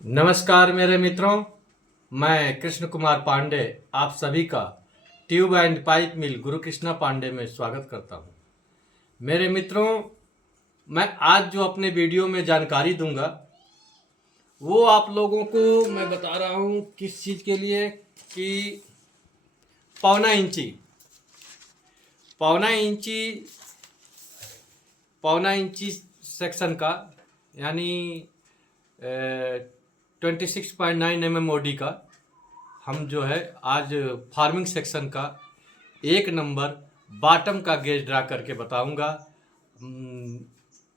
नमस्कार मेरे मित्रों, मैं कृष्ण कुमार पांडे आप सभी का ट्यूब एंड पाइप मिल गुरु कृष्णा पांडे में स्वागत करता हूं। मेरे मित्रों, मैं आज जो अपने वीडियो में जानकारी दूंगा वो आप लोगों को मैं बता रहा हूं किस चीज़ के लिए कि पौना इंची पौना इंची पौना इंची सेक्शन का यानी 26.9 mm का हम जो है आज फार्मिंग सेक्शन का 1 नंबर बॉटम का गेज ड्रा करके बताऊंगा।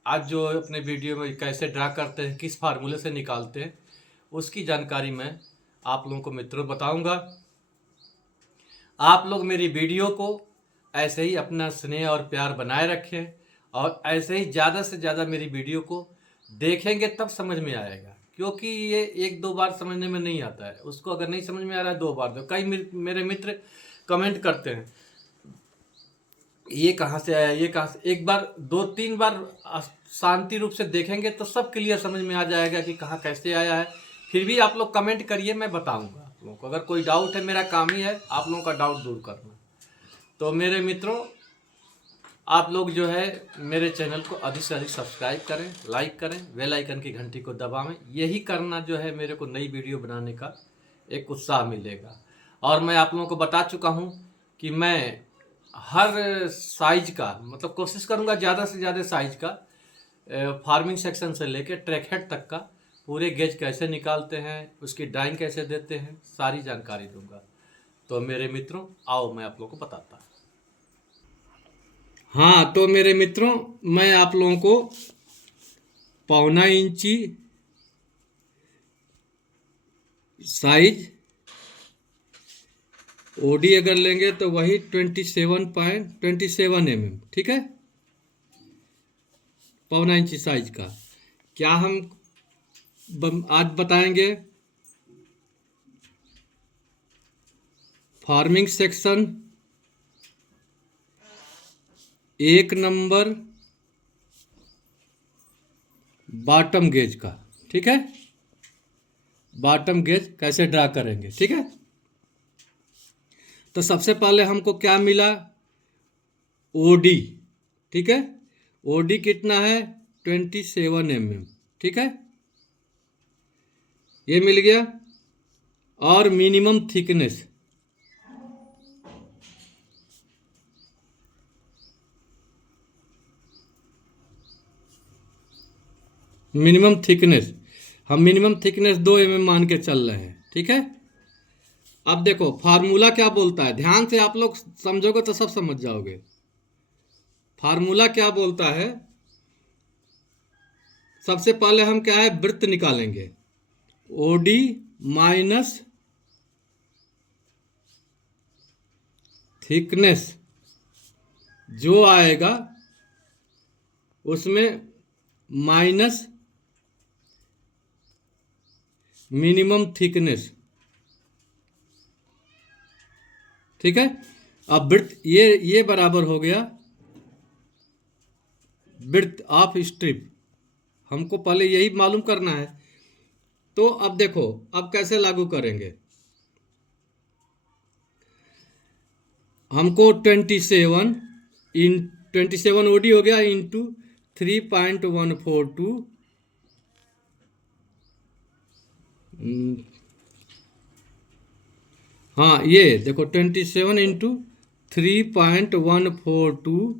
आज जो अपने वीडियो में कैसे ड्रा करते हैं, किस फार्मूले से निकालते हैं, उसकी जानकारी मैं आप लोगों को मित्रों बताऊंगा। आप लोग मेरी वीडियो को ऐसे ही अपना स्नेह और प्यार बनाए रखें और ऐसे ही ज़्यादा से ज़्यादा मेरी वीडियो को देखेंगे तब समझ में आएगा, क्योंकि ये एक दो बार समझने में नहीं आता है। उसको अगर नहीं समझ में आ रहा है 2 बार दो। कई मेरे मित्र कमेंट करते हैं ये कहाँ से आया, ये कहाँ से। एक बार 2-3 बार शांति रूप से देखेंगे तो सब क्लियर समझ में आ जाएगा कि कहाँ कैसे आया है। फिर भी आप लोग कमेंट करिए, मैं बताऊंगा आप लोगों को। अगर कोई डाउट है, मेरा काम ही है आप लोगों का डाउट दूर करना। तो मेरे मित्रों, आप लोग जो है मेरे चैनल को अधिक से अधिक सब्सक्राइब करें, लाइक करें, बेल आइकन की घंटी को दबाएं। यही करना जो है मेरे को नई वीडियो बनाने का एक उत्साह मिलेगा। और मैं आप लोगों को बता चुका हूं कि मैं हर साइज का मतलब कोशिश करूंगा ज़्यादा से ज़्यादा साइज का फार्मिंग सेक्शन से लेकर ट्रैक हेड तक का पूरे गेज कैसे निकालते हैं, उसकी ड्राइंग कैसे देते हैं, सारी जानकारी दूंगा। तो मेरे मित्रों, आओ मैं आप लोगों को बताता हूँ। हाँ, तो मेरे मित्रों, मैं आप लोगों को पौना इंची साइज ओडी अगर लेंगे तो वही 27.27 mm, ठीक है। पौना इंची साइज का क्या हम आज बताएंगे। Farming section 1 number bottom gauge का, ठीक है। बॉटम गेज कैसे ड्रा करेंगे, ठीक है। तो सबसे पहले हमको क्या मिला, ओडी, ठीक है। ओडी कितना है 27 mm, ठीक है, ये मिल गया। और मिनिमम थिकनेस हम मिनिमम थिकनेस 2 mm मान के चल रहे हैं, ठीक है। अब देखो फार्मूला क्या बोलता है, ध्यान से आप लोग समझोगे तो सब समझ जाओगे। फार्मूला क्या बोलता है, सबसे पहले हम क्या है वृत्त निकालेंगे। ओडी माइनस थिकनेस जो आएगा उसमें माइनस मिनिमम थिकनेस, ठीक है। अब वृत्त ये बराबर हो गया वृत्त ऑफ स्ट्रिप। हमको पहले यही मालूम करना है। तो अब देखो अब कैसे लागू करेंगे। हमको 27 ओडी हो गया इंटू 3.142। हाँ, ये देखो 27 इंटू 3.142,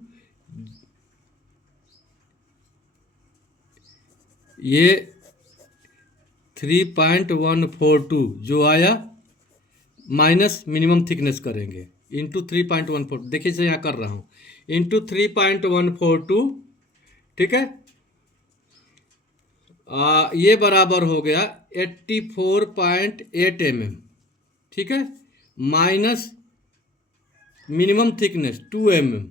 ये 3.142 जो आया माइनस मिनिमम थिकनेस करेंगे इंटू 3.142। देखिए से यहाँ कर रहा हूँ इंटू 3.142, ठीक है। ये बराबर हो गया 84.8 mm, ठीक है, माइनस मिनिमम थिकनेस 2 mm,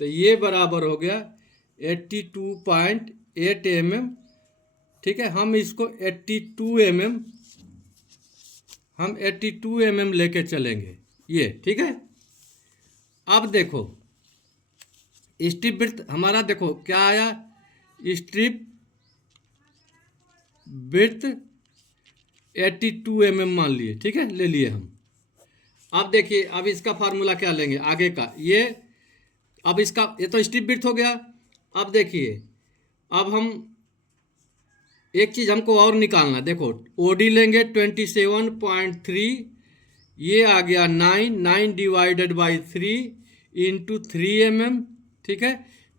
तो ये बराबर हो गया 82.8 mm, ठीक है। हम इसको 82 mm लेके चलेंगे, ये ठीक है। अब देखो स्ट्रिप विड्थ हमारा देखो क्या आया, स्ट्रिप विड्थ 82 mm मान लिए, ठीक है, ले लिए हम। अब देखिए, अब इसका फार्मूला क्या लेंगे आगे का, ये अब इसका, ये तो स्ट्रिप विड्थ हो गया। अब देखिए, अब हम एक चीज़ हमको और निकालना, देखो ओडी लेंगे 27.3, ये आ गया 9 डिवाइडेड बाई 3 इंटू 3 mm, ठीक है,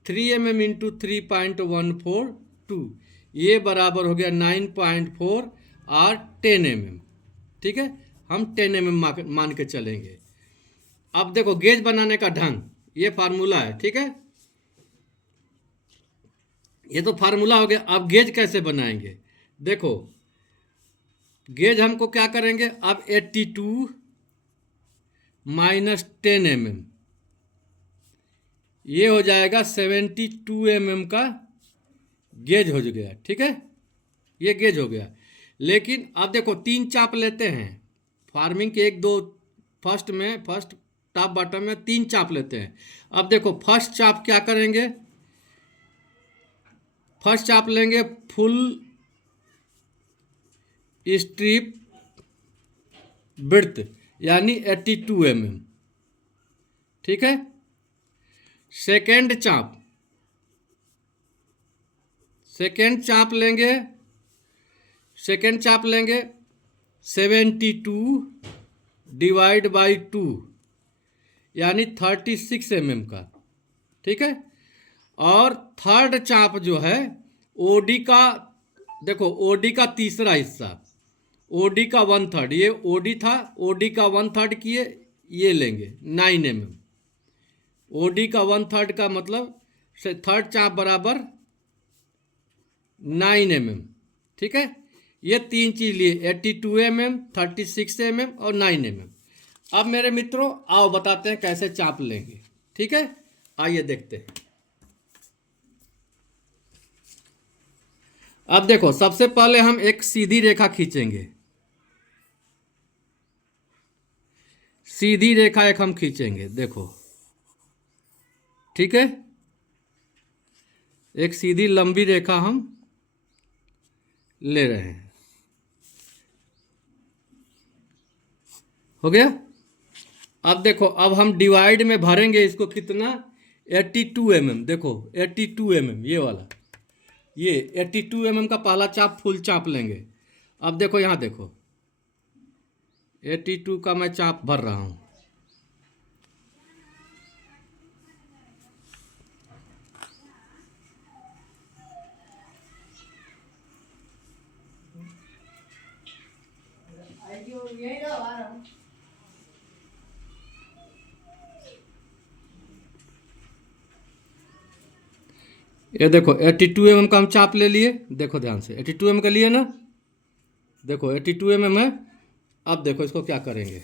3 mm इंटू 3.142, ये बराबर हो गया 9.4 और 10 mm, ठीक है, हम 10 mm मान के चलेंगे। अब देखो गेज बनाने का ढंग, ये फार्मूला है, ठीक है, ये तो फार्मूला हो गया। अब गेज कैसे बनाएंगे, देखो गेज हमको क्या करेंगे, अब 82 माइनस 10 mm, ये हो जाएगा 72 mm का गेज हो गया, ठीक है, ये गेज हो गया। लेकिन अब देखो 3 चाप लेते हैं फार्मिंग के, 1 2 फर्स्ट में, फर्स्ट टॉप बॉटम में 3 चाप लेते हैं। अब देखो फर्स्ट चाप क्या करेंगे, फर्स्ट चाप लेंगे फुल स्ट्रिप विड्थ यानी 82 mm, ठीक है। सेकेंड चाप लेंगे, सेकेंड चाप लेंगे 72 डिवाइड बाई 2 यानी 36 mm का, ठीक है। और थर्ड चाप जो है ओडी का, देखो ओडी का तीसरा हिस्सा, ओडी का 1/3, ये ओडी था, ओडी का 1/3 किए, ये लेंगे 9 mm, ओडी का 1/3 का मतलब से थर्ड चाप बराबर 9 mm, ठीक है। ये 3 चीज लिए 82 mm, 36 mm और 9 mm। अब मेरे मित्रों आओ बताते हैं कैसे चाप लेंगे, ठीक है, आइए देखते हैं। अब देखो सबसे पहले हम एक सीधी रेखा खींचेंगे, सीधी रेखा एक हम खींचेंगे, देखो, ठीक है, एक सीधी लंबी रेखा हम ले रहे हैं, हो गया। अब देखो, अब हम डिवाइड में भरेंगे इसको कितना, 82 mm, देखो 82 mm ये वाला, ये 82 mm का पहला चाप फुल चाप लेंगे। अब देखो यहाँ देखो 82 का मैं चाप भर रहा हूँ, ये देखो 82 mm का हम चाप ले लिए, देखो ध्यान से 82 mm का लिए ना, देखो 82 mm है। अब देखो इसको क्या करेंगे,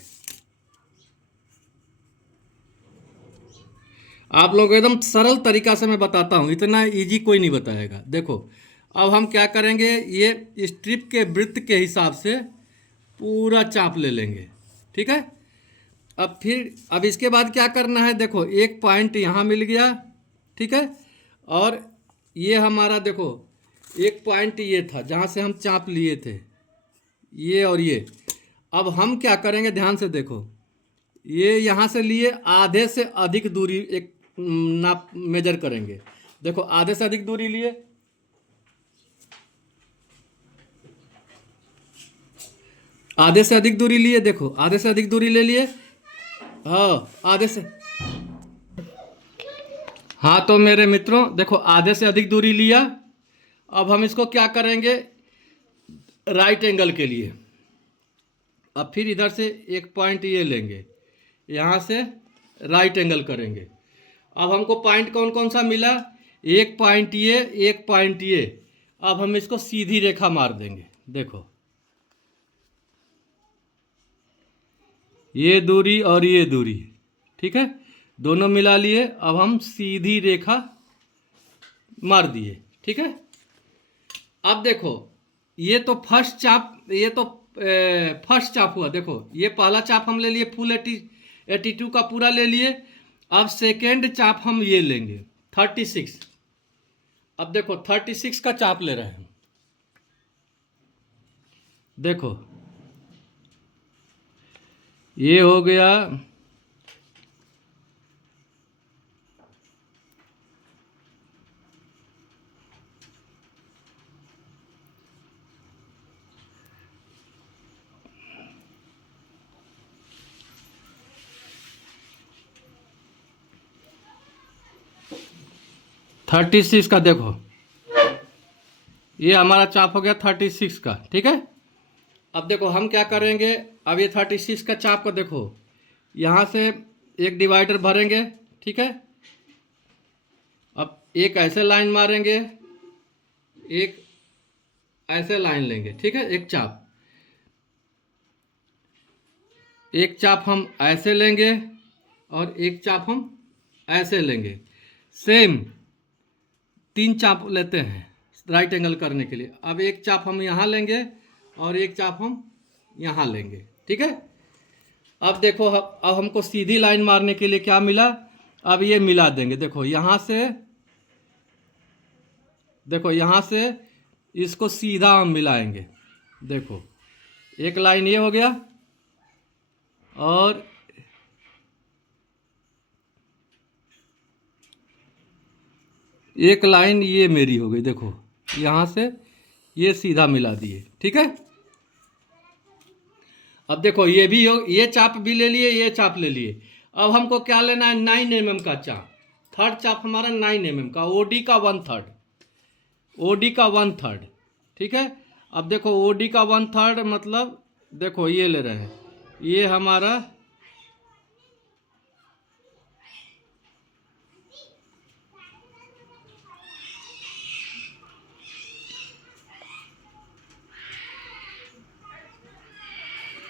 आप लोग एकदम सरल तरीका से मैं बताता हूँ, इतना इजी कोई नहीं बताएगा। देखो अब हम क्या करेंगे, ये स्ट्रिप के वृत्त के हिसाब से पूरा चाप ले लेंगे, ठीक है। अब फिर अब इसके बाद क्या करना है, देखो एक पॉइंट यहाँ मिल गया, ठीक है, और ये हमारा देखो एक पॉइंट ये था जहाँ से हम चाप लिए थे, ये और ये। अब हम क्या करेंगे, ध्यान से देखो, ये यहाँ से लिए आधे से अधिक दूरी एक नाप मेजर करेंगे, देखो आधे से अधिक दूरी लिए, आधे से अधिक दूरी लिए, देखो आधे से अधिक दूरी ले लिए, हाँ आधे से, हाँ तो मेरे मित्रों देखो आधे से अधिक दूरी लिया। अब हम इसको क्या करेंगे, राइट एंगल के लिए, अब फिर इधर से एक पॉइंट ये लेंगे, यहाँ से राइट एंगल करेंगे। अब हमको पॉइंट कौन कौन सा मिला, एक पॉइंट ये, एक पॉइंट ये। अब हम इसको सीधी रेखा मार देंगे, देखो ये दूरी और ये दूरी, ठीक है, दोनों मिला लिए। अब हम सीधी रेखा मार दिए, ठीक है। अब देखो ये तो फर्स्ट चाप, ये तो फर्स्ट चाप हुआ, देखो ये पहला चाप हम ले लिए फुल 82 का पूरा ले लिए। अब सेकेंड चाप हम ये लेंगे 36। अब देखो 36 का चाप ले रहे हैं, देखो ये हो गया 36 का। देखो ये हमारा चाप हो गया 36 का, ठीक है। अब देखो हम क्या करेंगे, अब ये 36 का चाप को देखो, यहाँ से एक डिवाइडर भरेंगे, ठीक है। अब एक ऐसे लाइन मारेंगे, एक ऐसे लाइन लेंगे, ठीक है। एक चाप हम ऐसे लेंगे और एक चाप हम ऐसे लेंगे। सेम 3 चाप लेते हैं राइट एंगल करने के लिए। अब एक चाप हम यहाँ लेंगे और एक चाप हम यहाँ लेंगे, ठीक है। अब देखो अब हमको सीधी लाइन मारने के लिए क्या मिला, अब ये मिला देंगे। देखो यहाँ से, देखो यहाँ से इसको सीधा हम मिलाएंगे। देखो एक लाइन ये हो गया और एक लाइन ये मेरी हो गई। देखो यहाँ से ये सीधा मिला दिए, ठीक है। अब देखो ये भी हो, ये चाप भी ले लिए, ये चाप ले लिए। अब हमको क्या लेना है, 9 mm का चाप। थर्ड चाप हमारा 9 mm का, ओडी का 1/3, ओडी का 1/3, ठीक है। अब देखो ओडी का 1/3 मतलब देखो ये ले रहे हैं, ये हमारा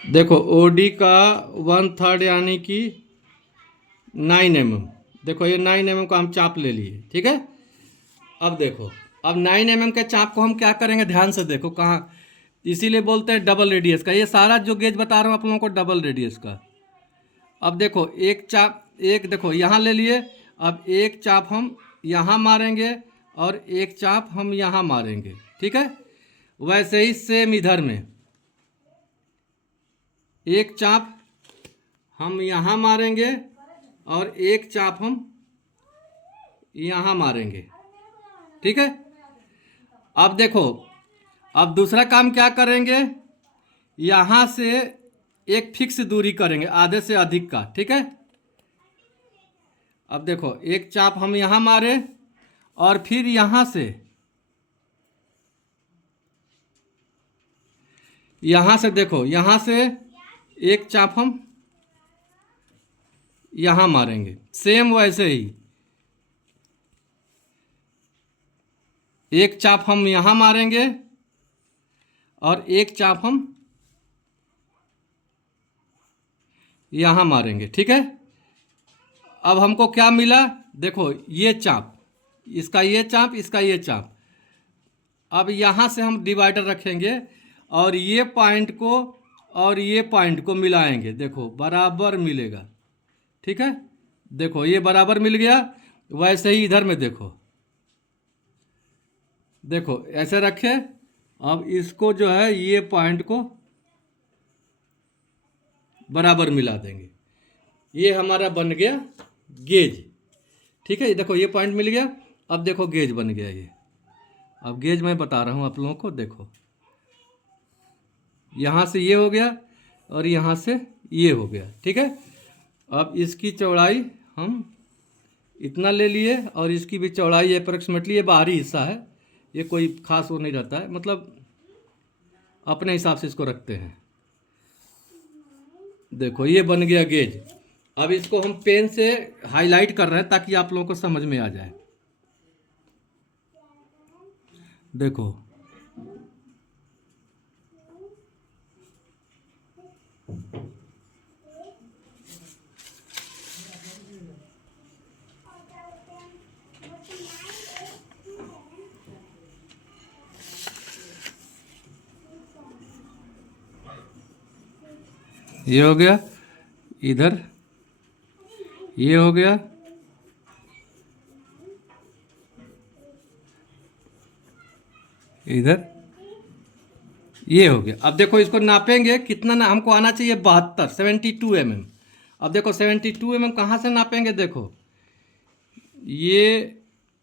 देखो ओडी का 1/3 यानी कि 9 mm। देखो ये 9 mm का हम चाप ले लिए, ठीक है। अब देखो अब 9 mm के चाप को हम क्या करेंगे, ध्यान से देखो कहाँ, इसीलिए बोलते हैं डबल रेडियस का। ये सारा जो गेज बता रहा हूँ आप लोगों को डबल रेडियस का। अब देखो एक चाप, एक देखो यहाँ ले लिए, अब एक चाप हम यहाँ मारेंगे और एक चाप हम यहाँ मारेंगे, ठीक है। वैसे ही सेम इधर में एक चाप हम यहाँ मारेंगे और एक चाप हम यहाँ मारेंगे, ठीक है। अब देखो अब दूसरा काम क्या करेंगे, यहाँ से एक फिक्स दूरी करेंगे आधे से अधिक का, ठीक है। अब देखो एक चाप हम यहाँ मारे और फिर यहाँ से देखो यहाँ से एक चाप हम यहाँ मारेंगे। सेम वैसे ही एक चाप हम यहाँ मारेंगे और एक चाप हम यहाँ मारेंगे, ठीक है। अब हमको क्या मिला, देखो ये चाप, इसका ये चाप, इसका ये चाप। अब यहाँ से हम डिवाइडर रखेंगे और ये पॉइंट को और ये पॉइंट को मिलाएंगे। देखो बराबर मिलेगा, ठीक है। देखो ये बराबर मिल गया। वैसे ही इधर में देखो, देखो ऐसे रखे। अब इसको जो है ये पॉइंट को बराबर मिला देंगे। ये हमारा बन गया गेज, ठीक है। देखो ये पॉइंट मिल गया। अब देखो गेज बन गया ये। अब गेज मैं बता रहा हूँ आप लोगों को। देखो यहाँ से ये हो गया और यहाँ से ये हो गया, ठीक है। अब इसकी चौड़ाई हम इतना ले लिए और इसकी भी चौड़ाई अप्रॉक्सीमेटली, ये बाहरी हिस्सा है, ये कोई खास वो नहीं रहता है, मतलब अपने हिसाब से इसको रखते हैं। देखो ये बन गया गेज। अब इसको हम पेन से हाईलाइट कर रहे हैं ताकि आप लोगों को समझ में आ जाए। देखो ये हो गया, इधर ये हो गया, इधर ये हो गया। अब देखो इसको नापेंगे कितना ना, हमको आना चाहिए 72, 72 mm। अब देखो 72 mm कहाँ से नापेंगे, देखो ये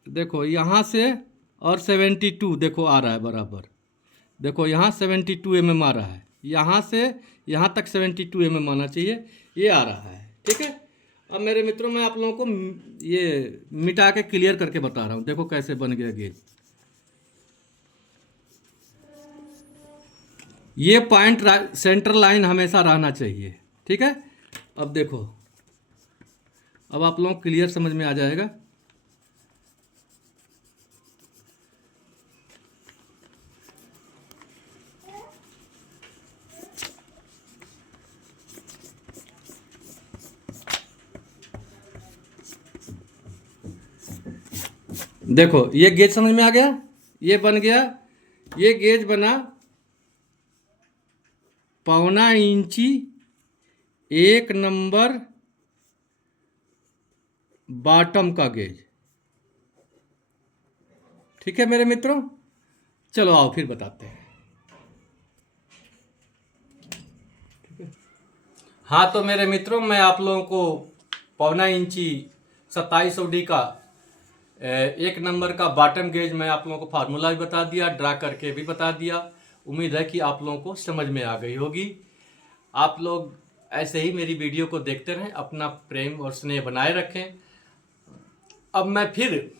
देखो यहाँ से, और 72 देखो आ रहा है बराबर। देखो यहाँ 72 mm आ रहा है, यहाँ से यहाँ तक 72 mm आना चाहिए, ये आ रहा है। ठीक है। अब मेरे मित्रों मैं आप लोगों को ये मिटा के क्लियर करके बता रहा हूँ। देखो कैसे बन गया गेज। ये पॉइंट सेंटर लाइन हमेशा रहना चाहिए। ठीक है। अब देखो, अब आप लोगों को क्लियर समझ में आ जाएगा। देखो ये गेज समझ में आ गया, ये बन गया। ये गेज बना 1.25 इंची 1 नंबर बॉटम का गेज। ठीक है मेरे मित्रों, चलो आओ फिर बताते हैं। हाँ तो मेरे मित्रों मैं आप लोगों को 1.25 इंची 2700 डी का 1 नंबर का बॉटम गेज मैं आप लोगों को फार्मूला भी बता दिया, ड्रा करके भी बता दिया। उम्मीद है कि आप लोगों को समझ में आ गई होगी। आप लोग ऐसे ही मेरी वीडियो को देखते रहें, अपना प्रेम और स्नेह बनाए रखें। अब मैं फिर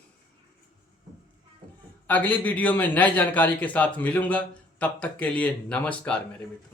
अगली वीडियो में नई जानकारी के साथ मिलूंगा। तब तक के लिए नमस्कार मेरे मित्र।